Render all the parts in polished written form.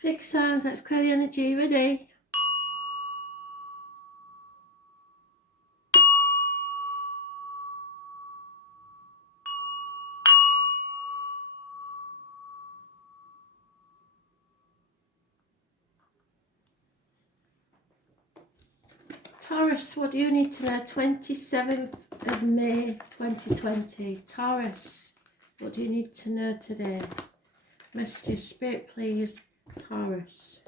Fixed signs, let's clear the energy. Ready? Taurus, what do you need to know? 27th of May 2020. Taurus, what do you need to know today? Messages, Spirit, please. Taurus.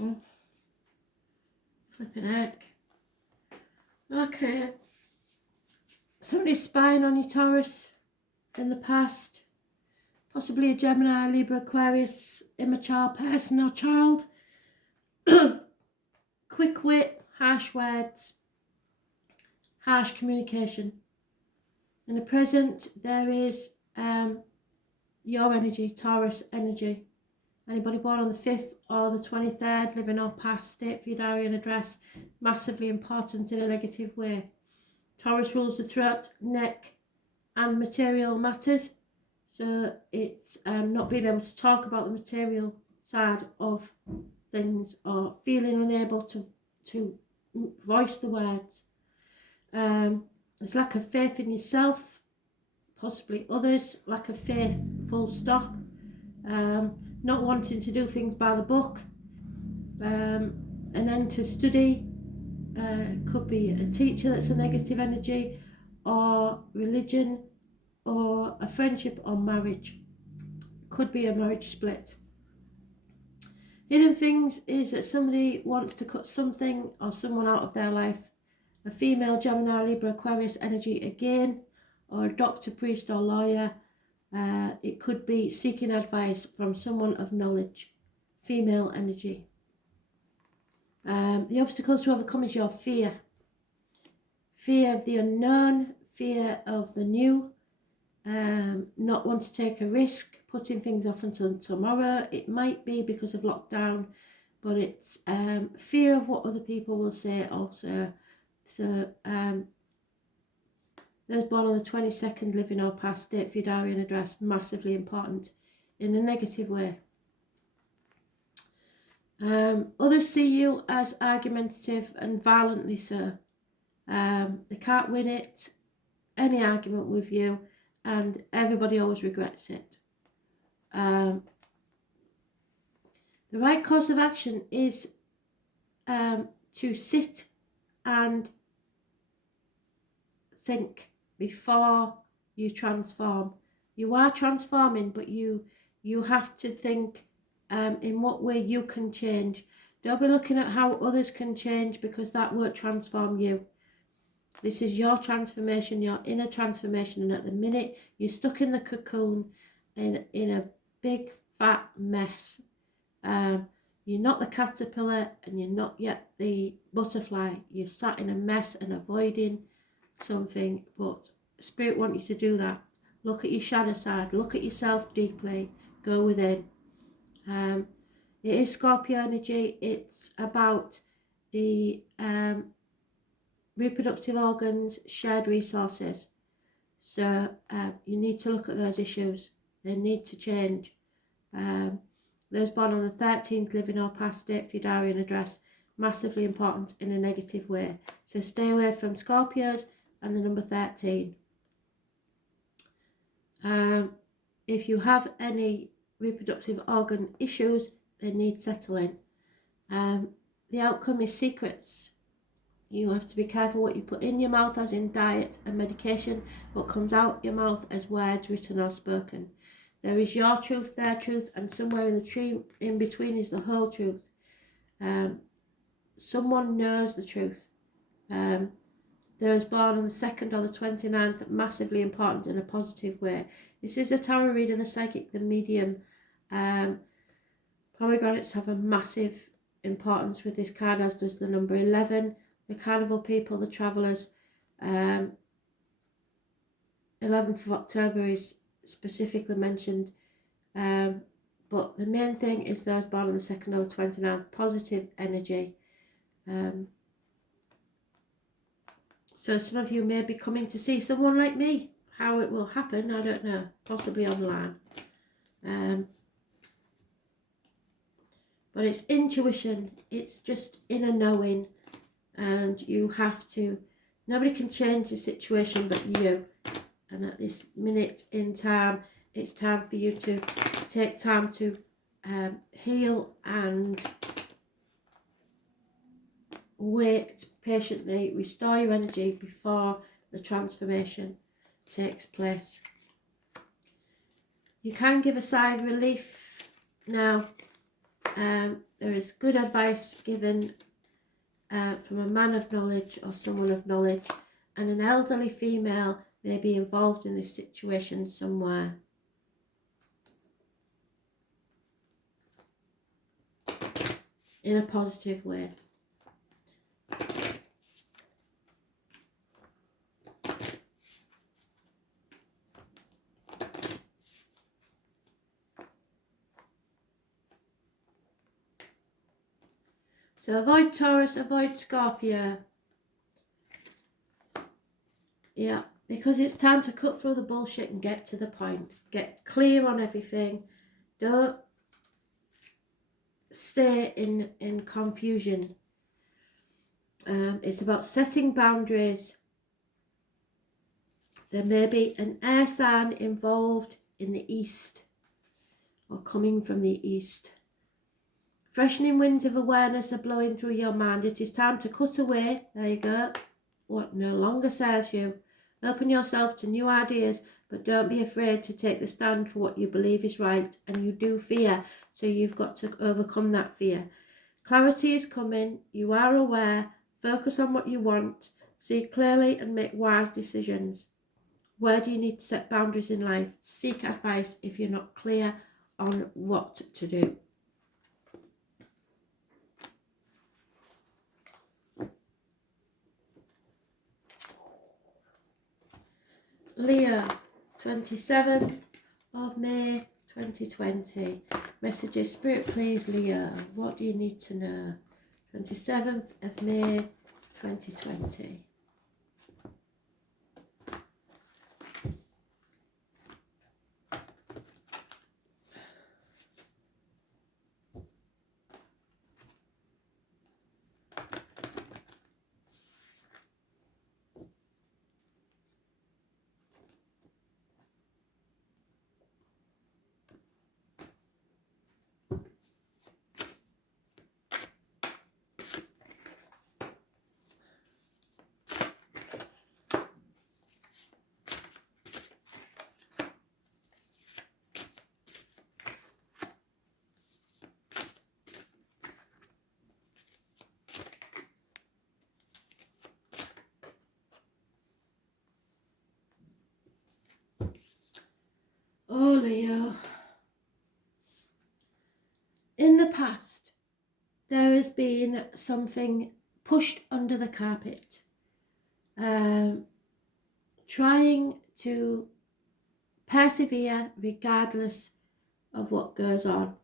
Oh, flipping heck. Okay. Somebody's spying on you, Taurus, in the past. Possibly a Gemini, Libra, Aquarius, immature person or child. Quick wit, harsh words, harsh communication. In the present, there is your energy, Taurus energy. Anybody born on the 5th or the 23rd, living or past, state for your diary and address, massively important in a negative way. Taurus rules the throat, neck and material matters. So it's not being able to talk about the material side of things or feeling unable to voice the words. There's lack of faith in yourself, possibly others, lack of faith, full stop. Not wanting to do things by the book, an end to study, could be a teacher that's a negative energy, or religion, or a friendship or marriage. Could be a marriage split. Hidden things is that somebody wants to cut something or someone out of their life. A female, Gemini, Libra, Aquarius energy again, or a doctor, priest or lawyer. It could be seeking advice from someone of knowledge. Female energy. The obstacles to overcome is your fear. Fear of the unknown, fear of the new, not want to take a risk, putting things off until tomorrow. It might be because of lockdown, but it's fear of what other people will say also. So those born on the 22nd, living or past, date for your diary and address, massively important in a negative way. Others see you as argumentative and violently so. They can't win it, any argument with you, and everybody always regrets it. The right course of action is to sit and think before you transform. You are transforming, but you have to think in what way you can change. Don't be looking at how others can change, because that won't transform you. This is your transformation, your inner transformation, and at the minute you're stuck in the cocoon in a big fat mess. You're not the caterpillar and you're not yet the butterfly. You're sat in a mess and avoiding something, but Spirit wants you to do that. Look at your shadow side, look at yourself deeply, go within. It is Scorpio energy. It's about the reproductive organs, shared resources. So you need to look at those issues. They need to change. Those born on the 13th, living or past, date for your diary and address, massively important in a negative way. So stay away from Scorpios and the number 13. If you have any reproductive organ issues, they need settling. The outcome is secrets. You have to be careful what you put in your mouth, as in diet and medication, what comes out your mouth as words written or spoken. There is your truth, their truth, and somewhere in the tree in between is the whole truth. Someone knows the truth. Those born on the 2nd or the 29th, massively important in a positive way. This is the tarot reader, the psychic, the medium. Pomegranates have a massive importance with this card, as does the number 11. The carnival people, the travellers. 11th of October is specifically mentioned. But the main thing is those born on the 2nd or the 29th, positive energy. So some of you may be coming to see someone like me. How it will happen, I don't know. Possibly online. But it's intuition. It's just inner knowing. And you have to... Nobody can change the situation but you. And at this minute in time, it's time for you to take time to heal and wait patiently, restore your energy before the transformation takes place. You can give a sigh of relief now. There is good advice given from a man of knowledge or someone of knowledge, and an elderly female may be involved in this situation somewhere. In a positive way. So avoid Taurus, avoid Scorpio. Yeah, because it's time to cut through the bullshit and get to the point. Get clear on everything. Don't stay in confusion. It's about setting boundaries. There may be an air sign involved in the east or coming from the east. Freshening winds of awareness are blowing through your mind. It is time to cut away, there you go, what no longer serves you. Open yourself to new ideas, but don't be afraid to take the stand for what you believe is right. And you do fear, so you've got to overcome that fear. Clarity is coming. You are aware. Focus on what you want. See clearly and make wise decisions. Where do you need to set boundaries in life? Seek advice if you're not clear on what to do. Leo, 27th of May 2020. Messages, Spirit please, Leo. What do you need to know? 27th of May 2020. Oh, Leo. In the past, there has been something pushed under the carpet. Trying to persevere regardless of what goes on.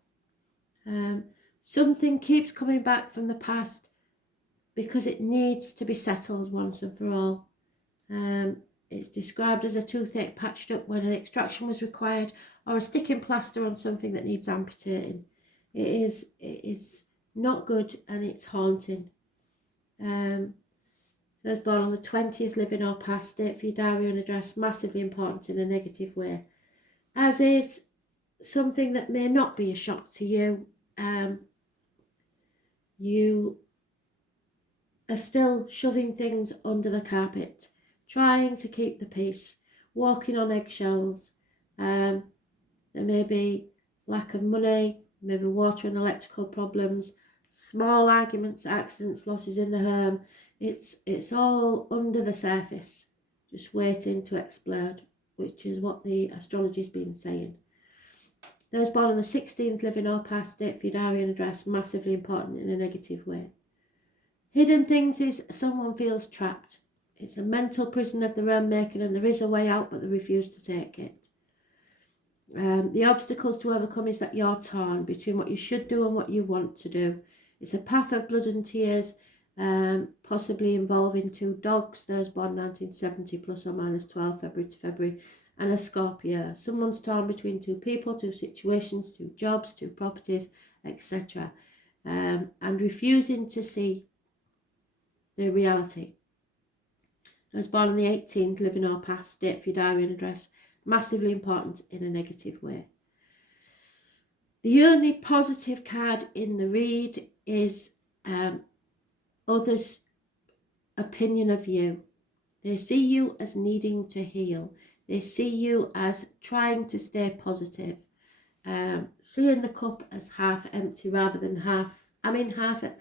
Something keeps coming back from the past because it needs to be settled once and for all. It's described as a toothache patched up when an extraction was required, or a sticking plaster on something that needs amputating. It is not good, and it's haunting. Those born on the 20th, living or past, date for your diary and address, massively important in a negative way. As is something that may not be a shock to you. You are still shoving things under the carpet, trying to keep the peace, walking on eggshells. There may be lack of money, maybe water and electrical problems, small arguments, accidents, losses in the home. It's all under the surface, just waiting to explode, which is what the astrology's been saying. Those born on the 16th living or past, date for your diary and address, massively important in a negative way. Hidden things is someone feels trapped. It's a mental prison of their own making, and there is a way out, but they refuse to take it. The obstacles to overcome is that you're torn between what you should do and what you want to do. It's a path of blood and tears, possibly involving two dogs, those born 1970 plus or minus 12 February to February, and a Scorpio. Someone's torn between two people, two situations, two jobs, two properties, etc. And refusing to see the reality. Those born on the 18th, living or past, date for your diary and address, massively important in a negative way. The only positive card in the read is others' opinion of you. They see you as needing to heal. They see you as trying to stay positive. Seeing the cup as half empty rather than half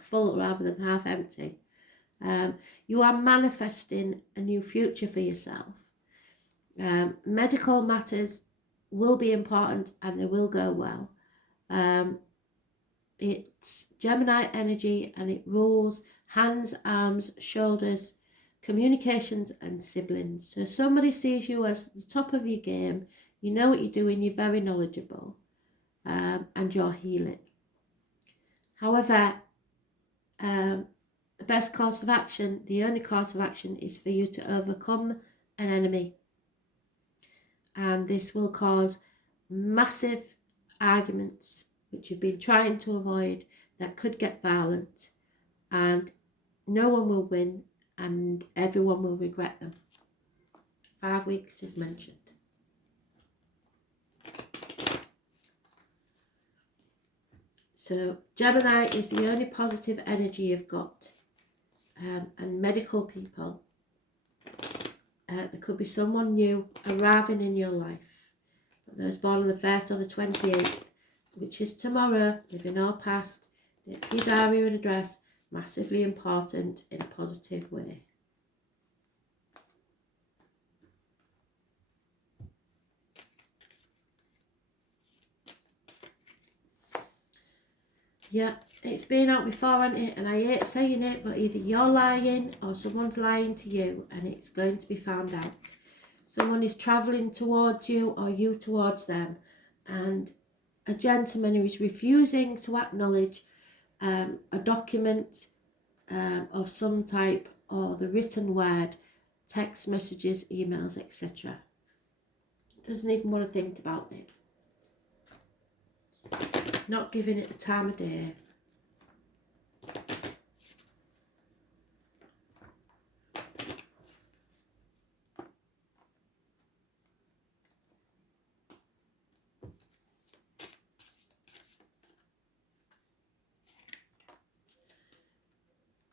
full rather than half empty. You are manifesting a new future for yourself. Medical matters will be important and they will go well. It's Gemini energy and it rules hands, arms, shoulders, communications and siblings. So somebody sees you as the top of your game, you know what you're doing, you're very knowledgeable, and you're healing. However, the best course of action, the only course of action is for you to overcome an enemy. And this will cause massive arguments, which you've been trying to avoid, that could get violent. And no one will win and everyone will regret them. 5 weeks is mentioned. So Gemini is the only positive energy you've got. And medical people. There could be someone new arriving in your life. But those born on the 1st or the 28th, which is tomorrow, living or past, date for your diary and address, massively important in a positive way. Yeah, it's been out before, hasn't it? And I hate saying it, but either you're lying or someone's lying to you, and it's going to be found out. Someone is travelling towards you or you towards them, and a gentleman who is refusing to acknowledge a document of some type, or the written word, text messages, emails, etc. Doesn't even want to think about it. Not giving it the time of day.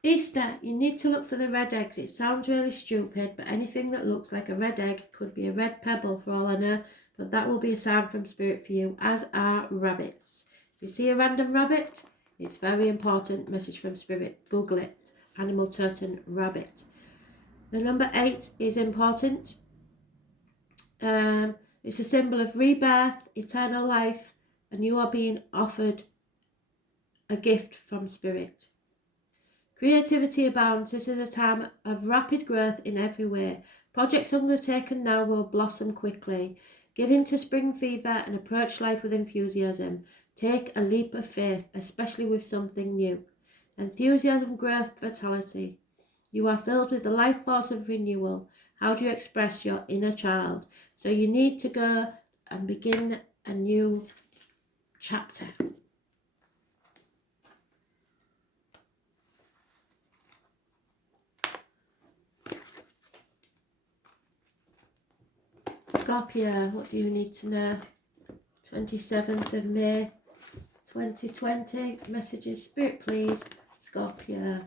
Easter, you need to look for the red eggs. It sounds really stupid, but anything that looks like a red egg, could be a red pebble for all I know, but that will be a sign from Spirit for you, as are rabbits. If you see a random rabbit, it's very important. Message from Spirit. Google it. Animal totem rabbit. The number 8 is important. It's a symbol of rebirth, eternal life, and you are being offered a gift from Spirit. Creativity abounds. This is a time of rapid growth in every way. Projects undertaken now will blossom quickly. Give in to spring fever and approach life with enthusiasm. Take a leap of faith, especially with something new. Enthusiasm, growth, vitality. You are filled with the life force of renewal. How do you express your inner child? So you need to go and begin a new chapter. Scorpio, what do you need to know? 27th of May 2020. Messages, Spirit please. Scorpio.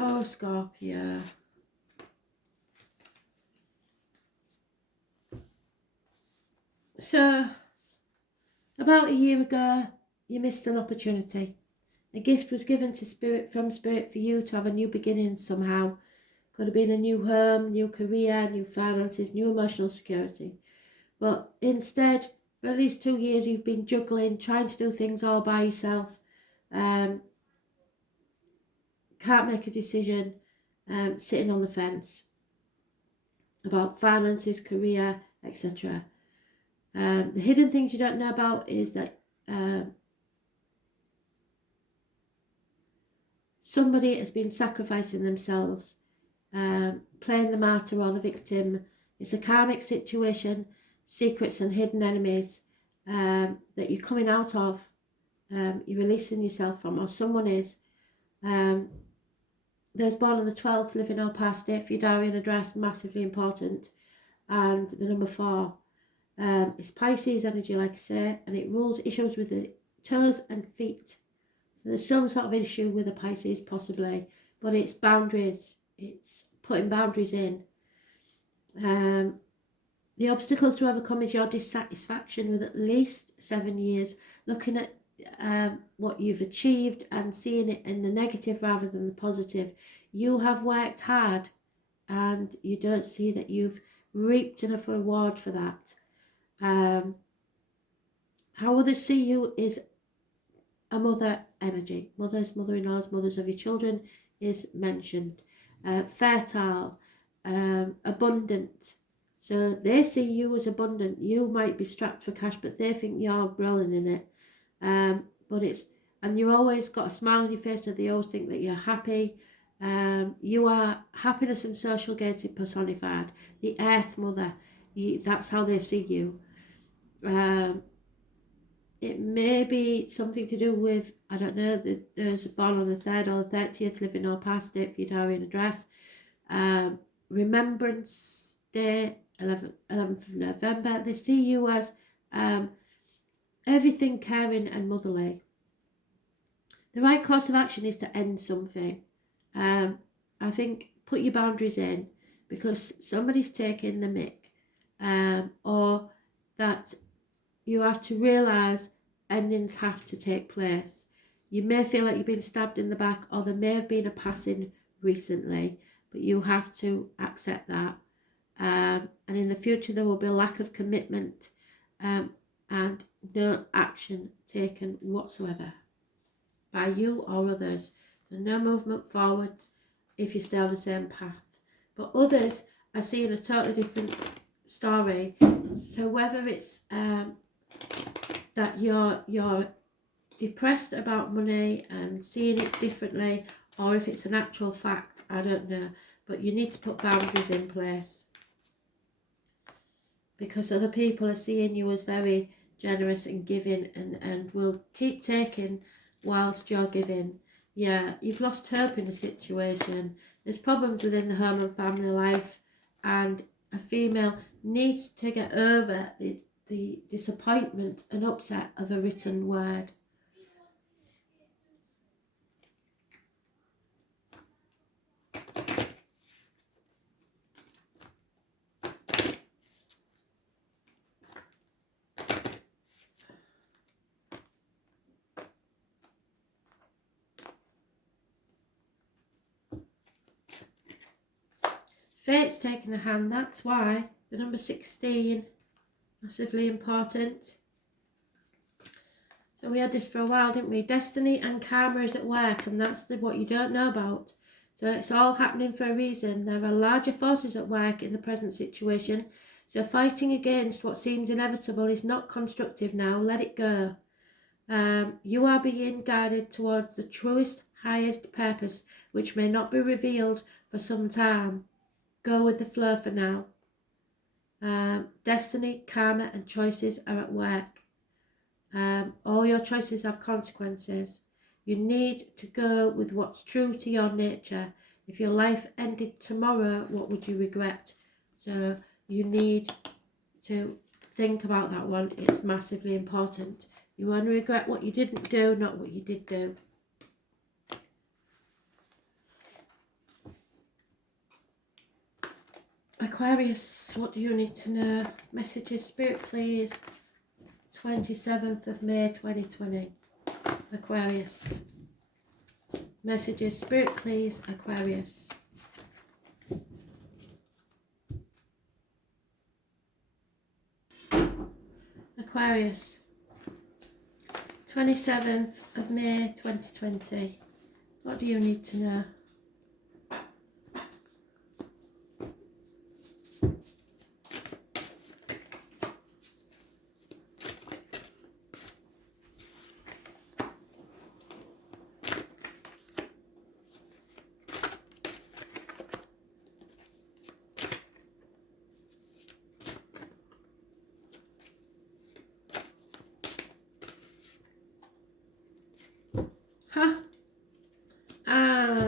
Oh, Scorpio. So, about a year ago, you missed an opportunity. A gift was given to Spirit from Spirit for you to have a new beginning somehow. Could have been a new home, new career, new finances, new emotional security. But instead, for at least 2 years, you've been juggling, trying to do things all by yourself. Can't make a decision, sitting on the fence about finances, career, etc. The hidden things you don't know about is that somebody has been sacrificing themselves, playing the martyr or the victim. It's a karmic situation, secrets and hidden enemies that you're coming out of, you're releasing yourself from, or someone is. Those born on the 12th, living or past date for your diary and address, massively important. And the number 4, it's Pisces energy, like I say, and it rules issues with the toes and feet. So there's some sort of issue with the Pisces, possibly, but it's boundaries. It's putting boundaries in. The obstacles to overcome is your dissatisfaction with at least 7 years, looking at what you've achieved and seeing it in the negative rather than the positive. You have worked hard and you don't see that you've reaped enough reward for that. How others see you is a mother energy. Mothers, mother-in-laws, mothers of your children is mentioned. Fertile, abundant. So they see you as abundant. You might be strapped for cash, but they think you're rolling in it. But it's, and you've always got a smile on your face, so they always think that you're happy. You are happiness and social gated personified. The Earth Mother, that's how they see you. It may be something to do with, I don't know, there's a born on the 3rd or the 30th, living or past date for your diary and address. Remembrance Day, 11th of November. They see you as everything caring and motherly. The right course of action is to end something. I think put your boundaries in, because somebody's taking the mick, or that you have to realise endings have to take place. You may feel like you've been stabbed in the back, or there may have been a passing recently, but you have to accept that. And in the future there will be a lack of commitment and no action taken whatsoever by you or others. So no movement forward if you stay on the same path. But others are seeing a totally different story. So whether it's that you're depressed about money and seeing it differently, or if it's an actual fact, I don't know. But you need to put boundaries in place, because other people are seeing you as very generous and giving, and will keep taking whilst you're giving. Yeah, you've lost hope in the situation. There's problems within the home and family life, and a female needs to get over the disappointment and upset of a written word. Fate's taking a hand, that's why the number 16, massively important. So we had this for a while, didn't we? Destiny and karma is at work, and that's what you don't know about. So it's all happening for a reason. There are larger forces at work in the present situation. So fighting against what seems inevitable is not constructive now. Let it go. You are being guided towards the truest, highest purpose, which may not be revealed for some time. Go with the flow for now. Destiny, karma and choices are at work. All your choices have consequences. You need to go with what's true to your nature. If your life ended tomorrow, what would you regret? So you need to think about that one. It's massively important. You want to regret what you didn't do, not what you did do. Aquarius, what do you need to know? Messages, Spirit, please. 27th of May 2020. Aquarius. Messages, Spirit, please. Aquarius. Aquarius. 27th of May 2020. What do you need to know?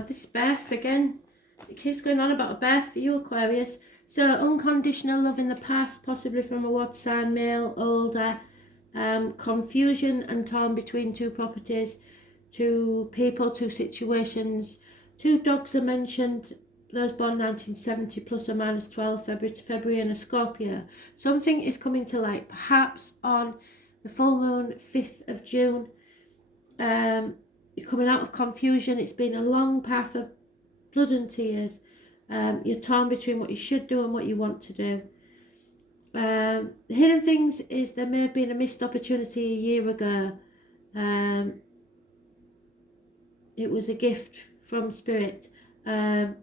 This birth again. It keeps going on about a birth for you, Aquarius. So unconditional love in the past, possibly from a water sign, male, older. Confusion and torn between two properties, two people, two situations. Two dogs are mentioned. Those born 1970 plus or minus 12 February to February, and a Scorpio. Something is coming to light, perhaps on the full moon 5th of June. You're coming out of confusion. It's been a long path of blood and tears. You're torn between what you should do and what you want to do. The hidden things is there may have been a missed opportunity a year ago. It was a gift from Spirit. Maybe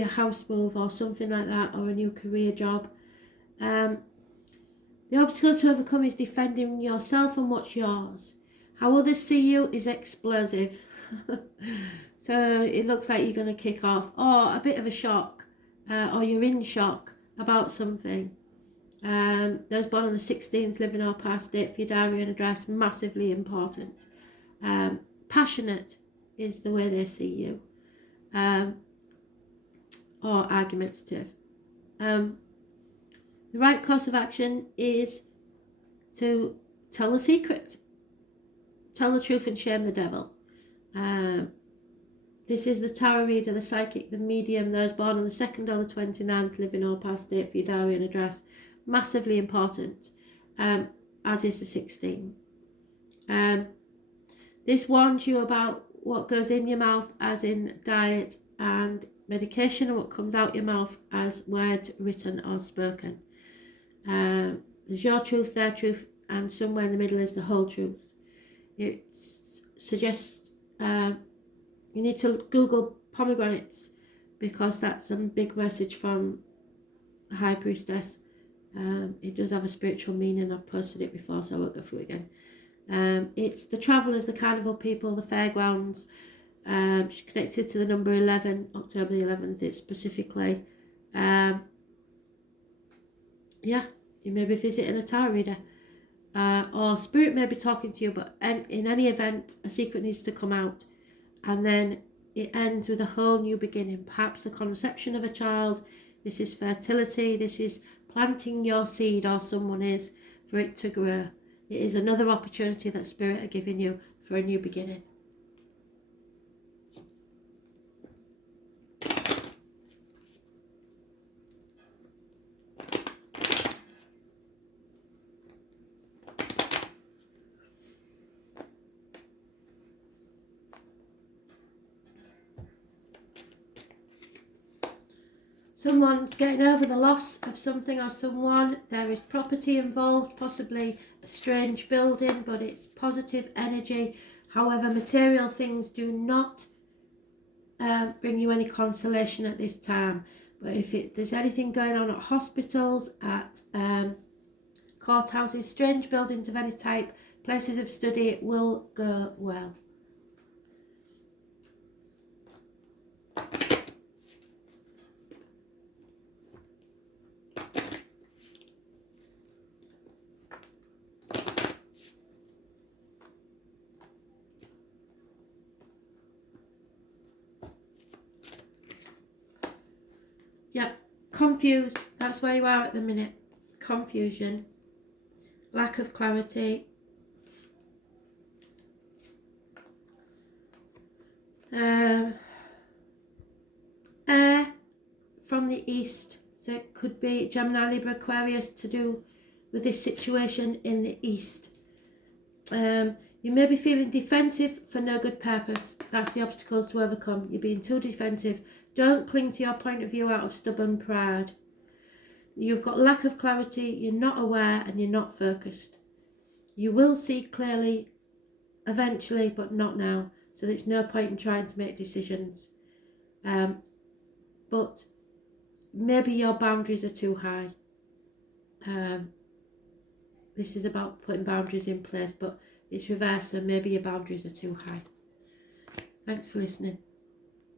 a house move or something like that, or a new career job. The obstacles to overcome is defending yourself and what's yours. How others see you is explosive. So it looks like you're going to kick off, or a bit of a shock, or you're in shock about something. Those born on the 16th, living or past, date for your diary and address, massively important. Passionate is the way they see you, or argumentative. The right course of action is to tell the secret. Tell the truth and shame the devil. This is the tarot reader, the psychic, the medium, those born on the 2nd or the 29th, living or past, date for your diary and address. Massively important, as is the 16th. This warns you about what goes in your mouth, as in diet and medication, and what comes out your mouth as words written or spoken. There's your truth, their truth, and somewhere in the middle is the whole truth. It suggests you need to Google pomegranates, because that's a big message from the High Priestess. It does have a spiritual meaning. I've posted it before, so I won't go through it again. It's the travellers, the carnival people, the fairgrounds. She's connected to the number 11, October the 11th, it's specifically. Yeah, you may be visiting a tarot reader. Or Spirit may be talking to you, but in any event, a secret needs to come out. And then it ends with a whole new beginning. Perhaps the conception of a child. This is fertility. This is planting your seed, or someone is, for it to grow. It is another opportunity that Spirit are giving you for a new beginning. Someone's getting over the loss of something or someone. There is property involved, possibly a strange building, but it's positive energy. However, material things do not bring you any consolation at this time. But if there's anything going on at hospitals, at courthouses, strange buildings of any type, places of study, it will go well. Yep, confused. That's where you are at the minute. Confusion, lack of clarity. Air, from the east. So it could be Gemini, Libra, Aquarius to do with this situation in the east. You may be feeling defensive for no good purpose. That's the obstacles to overcome. You're being too defensive. Don't cling to your point of view out of stubborn pride. You've got lack of clarity, you're not aware, and you're not focused. You will see clearly eventually, but not now. So there's no point in trying to make decisions. But maybe your boundaries are too high. This is about putting boundaries in place, but it's reversed, so maybe your boundaries are too high. Thanks for listening.